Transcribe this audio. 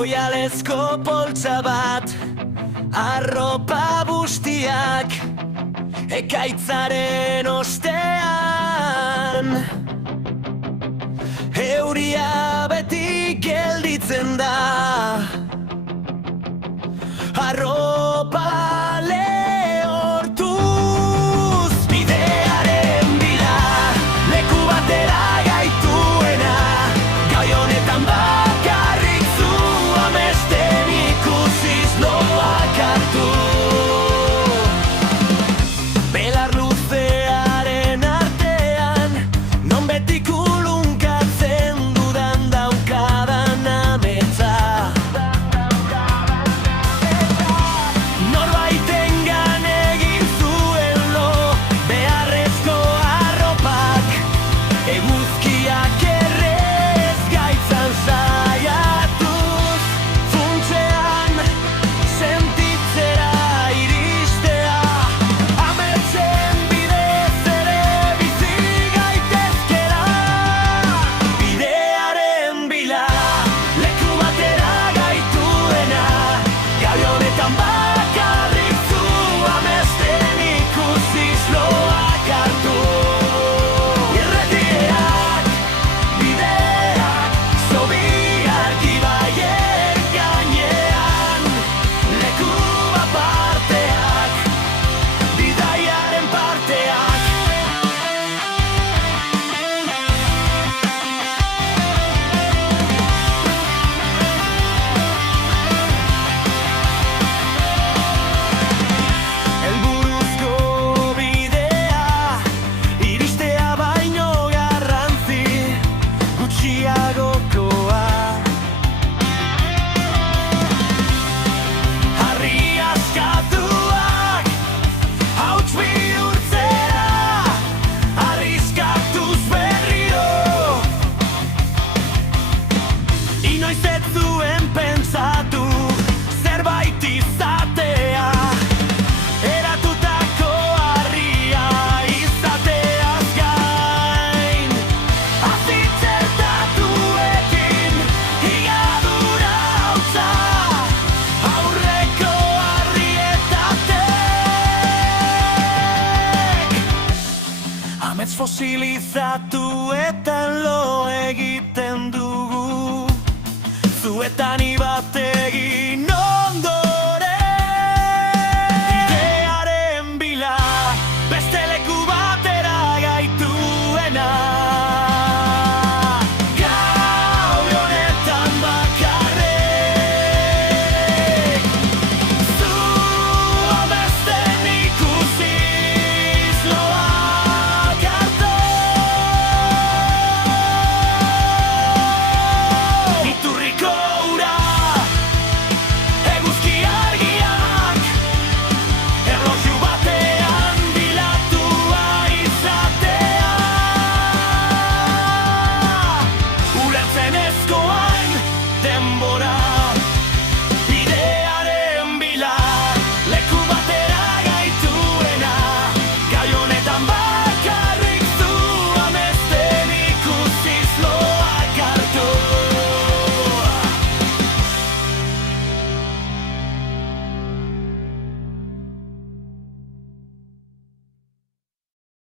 Oialezko poltsa bat, arropa bustiak, ekaitzaren ostean. Euria beti gelditzen da, arropa lehortuz. Bidearen bila, leku batera gaituena, gai honetan bakarrik zu amesten ikusiz loak hartu. Belar luzearen artean, non beti kulunkatzen dudan daukadan ametsa. Norbaitengan egin zuen lo beharrezko arropak, eguzkiak errez gaitzan saiatuz, funtsean sentitzera iristea, ametsen bidez ere bizi gaitezkela. Bidearen bila, leku batera gaituena, gai honetan bakarrik zu amesten ikusiz loak hartu. Erretiak, bideak, zobiak ibaiek gainean, leku aparteak, bidaiaren parteak. Helburuzko bidea, iristea baino garrantzi gutxiagokoa. Harri askatuak, hauts bihurtzera, arriskatuz berriro. Inoiz ez zuen pentsatu zerbait izatea, eratutako harria izateaz gain. Hazi txertatuekin higadura hautsa, aurreko harrietatek. Amets fosilizatuetan lo egiten dugu, zuetan ibat egin